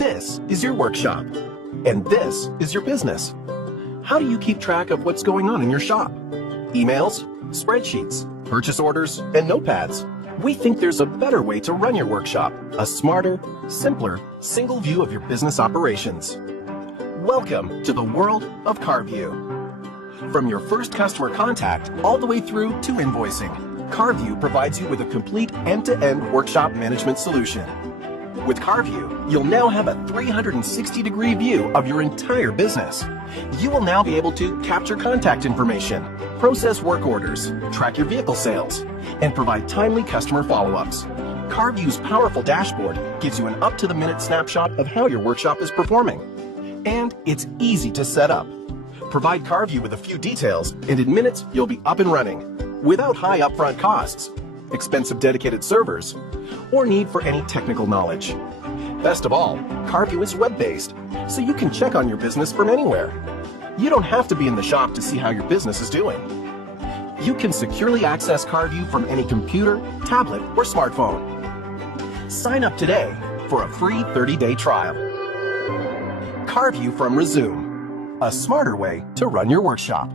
This is your workshop, and this is your business. How do you keep track of what's going on in your shop? Emails, spreadsheets, purchase orders, and notepads. We think there's a better way to run your workshop, a smarter, simpler, single view of your business operations. Welcome to the world of CarVue. From your first customer contact all the way through to invoicing, CarVue provides you with a complete end-to-end workshop management solution. With CarVue, you'll now have a 360-degree view of your entire business. You will now be able to capture contact information, process work orders, track your vehicle sales, and provide timely customer follow-ups. CarVue's powerful dashboard gives you an up-to-the-minute snapshot of how your workshop is performing. And it's easy to set up. Provide CarVue with a few details, and in minutes you'll be up and running, without high upfront costs, expensive dedicated servers, or need for any technical knowledge. Best of all, CarVue is web-based, so you can check on your business from anywhere. You don't have to be in the shop to see how your business is doing. You can securely access CarVue from any computer, tablet, or smartphone. Sign up today for a free 30-day trial. CarVue from Resume, a smarter way to run your workshop.